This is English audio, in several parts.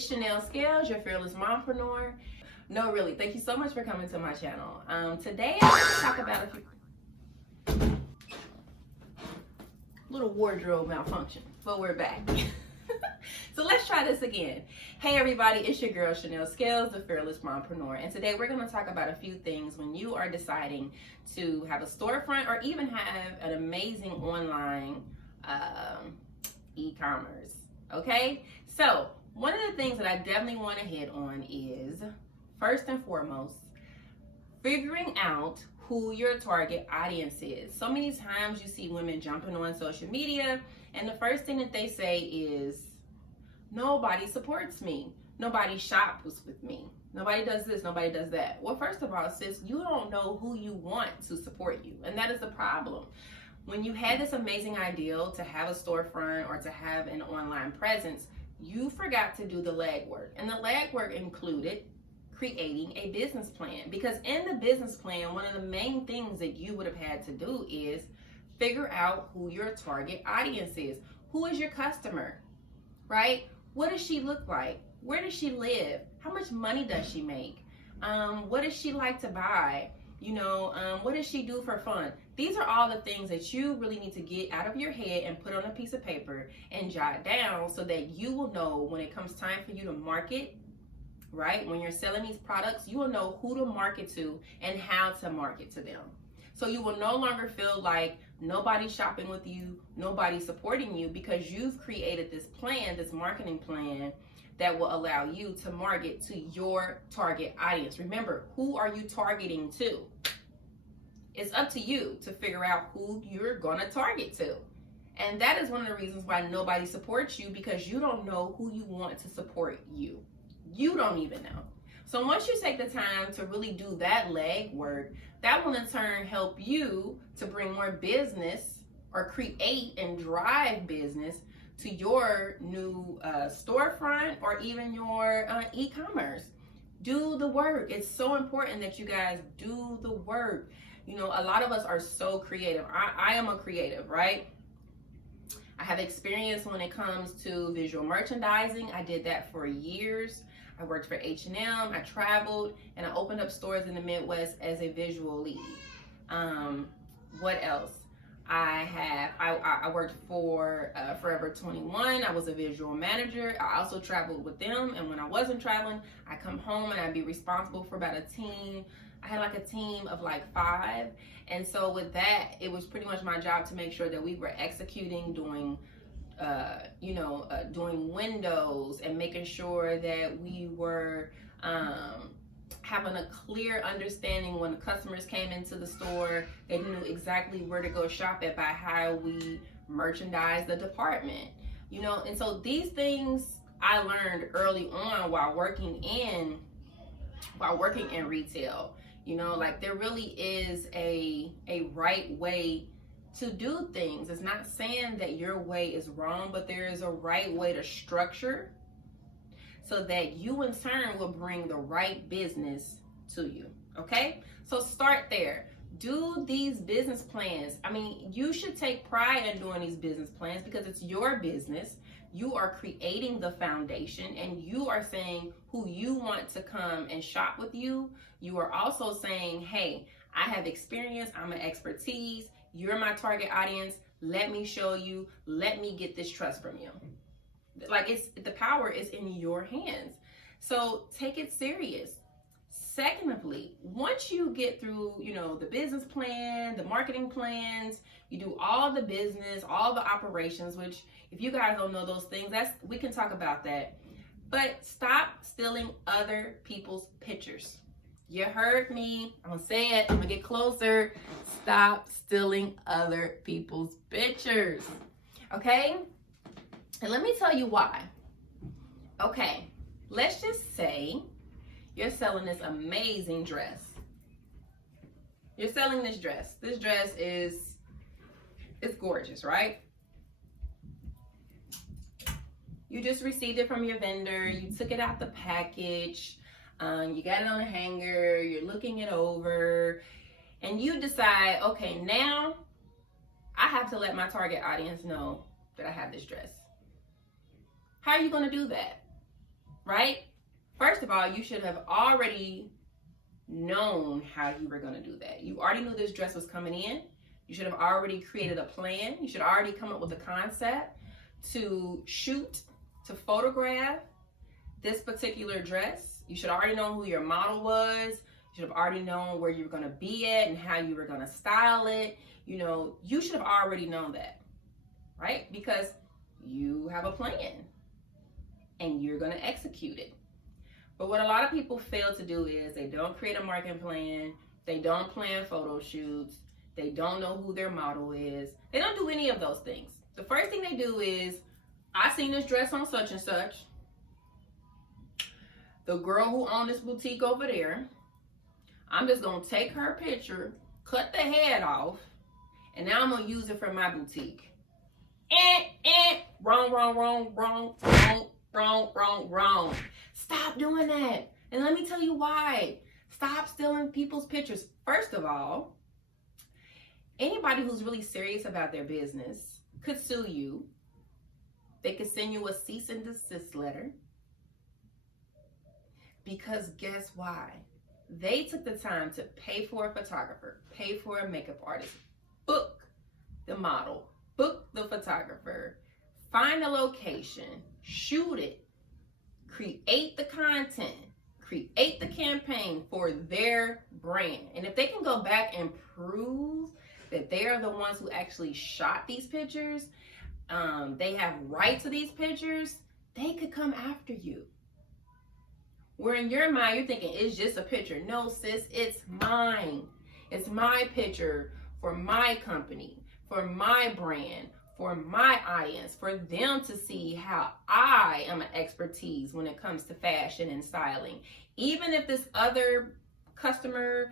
It's Chanel Scales, your fearless mompreneur. No, really, thank you so much for coming to my channel. Today I'm going to talk about a few little wardrobe malfunction, but we're back. So let's try this again. Hey everybody, it's your girl Chanel Scales, the fearless mompreneur, and today we're going to talk about a few things when you are deciding to have a storefront or even have an amazing online e-commerce. Okay, so one of the things that I definitely want to hit on is, first and foremost, figuring out who your target audience is. So many times you see women jumping on social media and the first thing that they say is, nobody supports me, nobody shops with me, nobody does this, nobody does that. Well, first of all, sis, you don't know who you want to support you, and that is the problem. When you had this amazing ideal to have a storefront or to have an online presence, you forgot to do the legwork, and the legwork included creating a business plan. Because in the business plan, one of the main things that you would have had to do is figure out who your target audience is. Who is your customer, right? What does she look like? Where does she live? How much money does she make? What does she like to buy? What does she do for fun? These are all the things that you really need to get out of your head and put on a piece of paper and jot down so that you will know when it comes time for you to market, right? When you're selling these products, you will know who to market to and how to market to them. So you will no longer feel like nobody's shopping with you, nobody's supporting you, because you've created this plan, this marketing plan that will allow you to market to your target audience. Remember, who are you targeting to? It's up to you to figure out who you're gonna target to. And that is one of the reasons why nobody supports you, because you don't know who you want to support you. You don't even know. So once you take the time to really do that leg work, that will in turn help you to bring more business or create and drive business to your new storefront or even your e-commerce. Do the work. It's so important that you guys do the work. A lot of us are so creative. I am a creative, right? I have experience when it comes to visual merchandising. I did that for years. I worked for H&M, I traveled, and I opened up stores in the Midwest as a visual lead. What else? I worked for Forever 21. I was a visual manager. I also traveled with them, and when I wasn't traveling, I come home and I'd be responsible for about a team. I had like a team of like 5, and so with that, it was pretty much my job to make sure that we were executing, doing windows and making sure that we were having a clear understanding when the customers came into the store. They knew exactly where to go shop at by how we merchandise the department. And so these things I learned early on while working in retail. Like there really is a right way to do things. It's not saying that your way is wrong, but there is a right way to structure so that you in turn will bring the right business to you. Okay? So start there. Do these business plans. I mean, you should take pride in doing these business plans because it's your business. You are creating the foundation and you are saying who you want to come and shop with you. You are also saying, hey, I have experience, I'm an expertise, you're my target audience, let me show you, let me get this trust from you. Like the power is in your hands. So take it serious. Secondly, once you get through, the business plan, the marketing plans, you do all the business, all the operations, which if you guys don't know those things, we can talk about that. But stop stealing other people's pictures. You heard me. I'm gonna say it. I'm gonna get closer. Stop stealing other people's pictures. Okay? And let me tell you why. Okay, let's just say you're selling this amazing dress. You're selling this dress. This dress it's gorgeous, right? You just received it from your vendor. You took it out the package. You got it on a hanger. You're looking it over. And you decide, okay, now I have to let my target audience know that I have this dress. How are you going to do that? right? First of all, you should have already known how you were going to do that. You already knew this dress was coming in. You should have already created a plan. You should already come up with a concept to shoot, to photograph this particular dress. You should already know who your model was. You should have already known where you were going to be at and how you were going to style it. You know, you should have already known that, right? Because you have a plan and you're going to execute it. But what a lot of people fail to do is they don't create a marketing plan. They don't plan photo shoots. They don't know who their model is. They don't do any of those things. The first thing they do is, I seen this dress on such and such. The girl who owned this boutique over there, I'm just going to take her picture, cut the head off, and now I'm going to use it for my boutique. Wrong. Stop doing that. And let me tell you why. Stop stealing people's pictures. First of all, anybody who's really serious about their business could sue you. They could send you a cease and desist letter. Because guess why? They took the time to pay for a photographer, pay for a makeup artist, book the model, book the photographer, find a location, shoot it, create the content, create the campaign for their brand. And if they can go back and prove that they are the ones who actually shot these pictures, they have rights to these pictures, they could come after you. Where in your mind, you're thinking, it's just a picture. No, sis, it's mine. It's my picture for my company, for my brand, for my audience, for them to see how I am an expertise when it comes to fashion and styling. Even if these other customers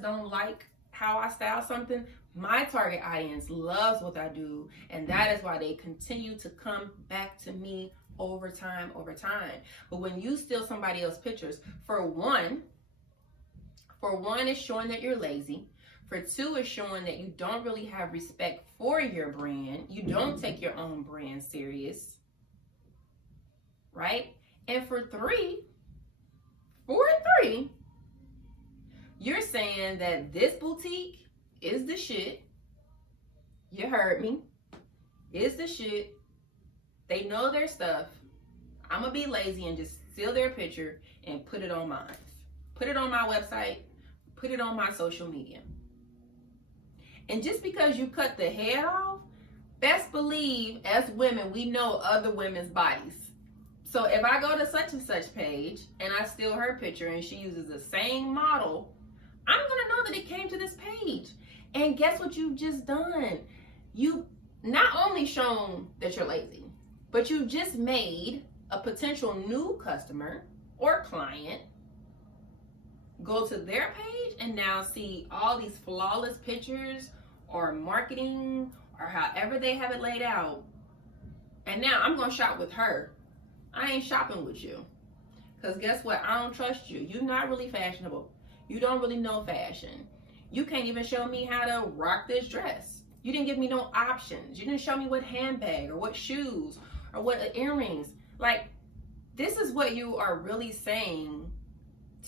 don't like how I style something, my target audience loves what I do, and that is why they continue to come back to me over time. But when you steal somebody else's pictures, for one, it's showing that you're lazy. For two, it's showing that you don't really have respect for your brand. You don't take your own brand serious, right? And for three, you're saying that this boutique is the shit. You heard me. Is the shit. They know their stuff. I'm going to be lazy and just steal their picture and put it on mine. Put it on my website. Put it on my social media. And just because you cut the head off, best believe, as women, we know other women's bodies. So if I go to such and such page and I steal her picture and she uses the same model, I'm going to know that it came to this page. And guess what you've just done? You not only shown that you're lazy, but you just made a potential new customer or client go to their page and now see all these flawless pictures or marketing or however they have it laid out. And now I'm going to shop with her. I ain't shopping with you. Because guess what? I don't trust you. You're not really fashionable. You don't really know fashion. You can't even show me how to rock this dress. You didn't give me no options. You didn't show me what handbag or what shoes or what earrings. Like, this is what you are really saying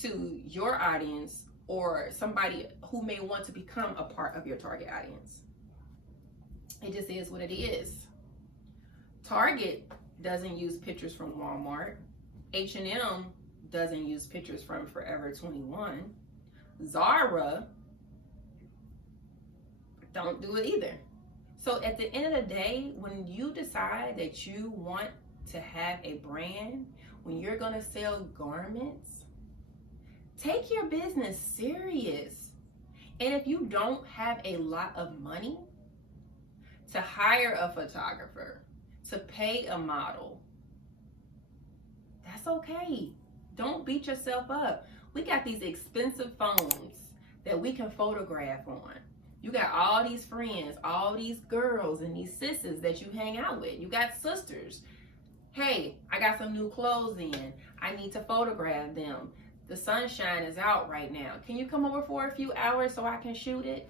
to your audience or somebody who may want to become a part of your target audience. It just is what it is. Target doesn't use pictures from Walmart. H&M doesn't use pictures from Forever 21. Zara don't do it either. So at the end of the day, when you decide that you want to have a brand, when you're going to sell garments, take your business serious. And if you don't have a lot of money to hire a photographer, to pay a model, that's okay. Don't beat yourself up. We got these expensive phones that we can photograph on. You got all these friends, all these girls and these sisters that you hang out with. You got sisters. Hey, I got some new clothes in. I need to photograph them. The sunshine is out right now. Can you come over for a few hours so I can shoot it?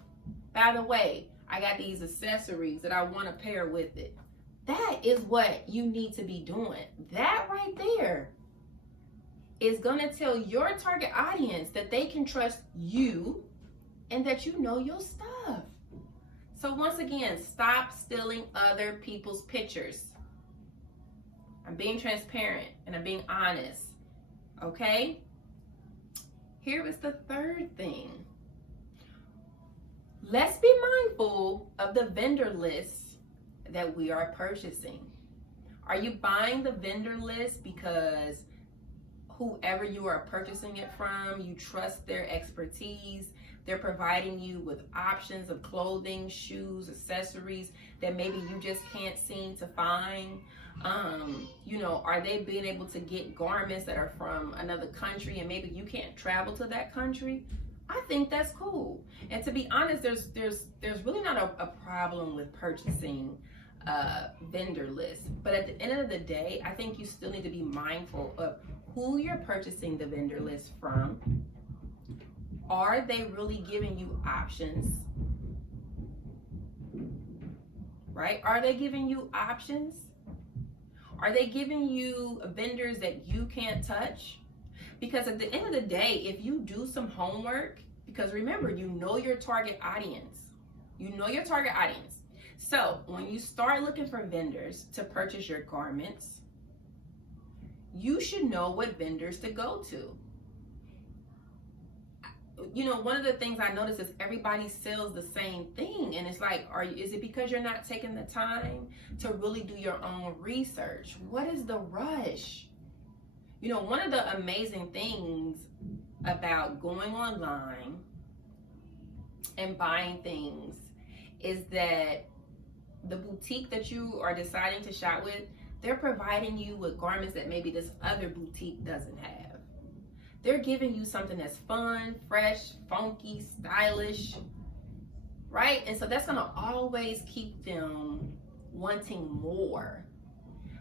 By the way, I got these accessories that I want to pair with it. That is what you need to be doing. That right there is going to tell your target audience that they can trust you and that you know your stuff. So once again, stop stealing other people's pictures. I'm being transparent and I'm being honest. Okay? Here is the third thing. Let's be mindful of the vendor lists that we are purchasing. Are you buying the vendor list because whoever you are purchasing it from, you trust their expertise? They're providing you with options of clothing, shoes, accessories that maybe you just can't seem to find. Are they being able to get garments that are from another country and maybe you can't travel to that country? I think that's cool. And to be honest, there's really not a problem with purchasing vendor lists. But at the end of the day, I think you still need to be mindful of who you're purchasing the vendor list from. Are they really giving you options? Right? Are they giving you options? Are they giving you vendors that you can't touch? Because at the end of the day, if you do some homework, because remember, you know your target audience. You know your target audience. So when you start looking for vendors to purchase your garments, you should know what vendors to go to. One of the things I notice is everybody sells the same thing. And it's like, is it because you're not taking the time to really do your own research? What is the rush? One of the amazing things about going online and buying things is that the boutique that you are deciding to shop with, they're providing you with garments that maybe this other boutique doesn't have. They're giving you something that's fun, fresh, funky, stylish, right? And so that's gonna always keep them wanting more.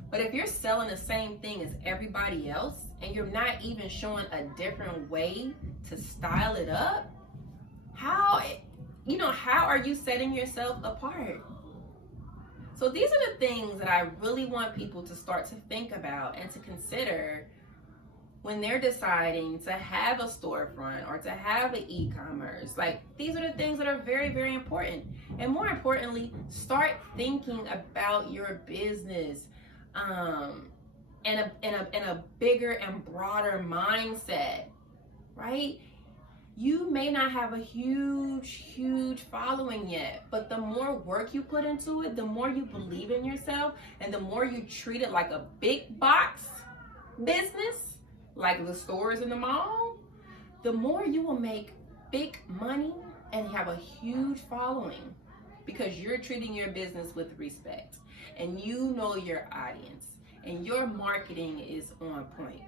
But if you're selling the same thing as everybody else and you're not even showing a different way to style it up, how are you setting yourself apart? So these are the things that I really want people to start to think about and to consider when they're deciding to have a storefront or to have an e-commerce. Like, these are the things that are very, very important. And more importantly, start thinking about your business in a bigger and broader mindset, right? You may not have a huge following yet, but the more work you put into it, the more you believe in yourself, and the more you treat it like a big box business, like the stores in the mall, the more you will make big money and have a huge following, because you're treating your business with respect and you know your audience and your marketing is on point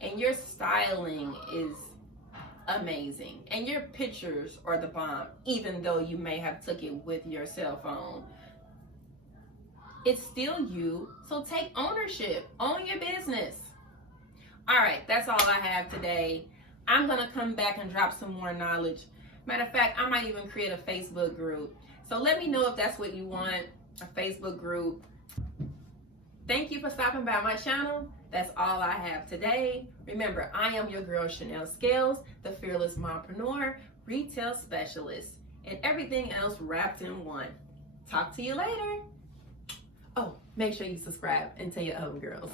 and your styling is amazing and your pictures are the bomb, even though you may have took it with your cell phone. It's still you, so take ownership, own your business. All right, that's all I have today. I'm gonna come back and drop some more knowledge. Matter of fact, I might even create a Facebook group. So let me know if that's what you want, a Facebook group. Thank you for stopping by my channel. That's all I have today. Remember, I am your girl, Chanel Scales, the Fearless Mompreneur, Retail Specialist, and everything else wrapped in one. Talk to you later. Oh, make sure you subscribe and tell your other girls.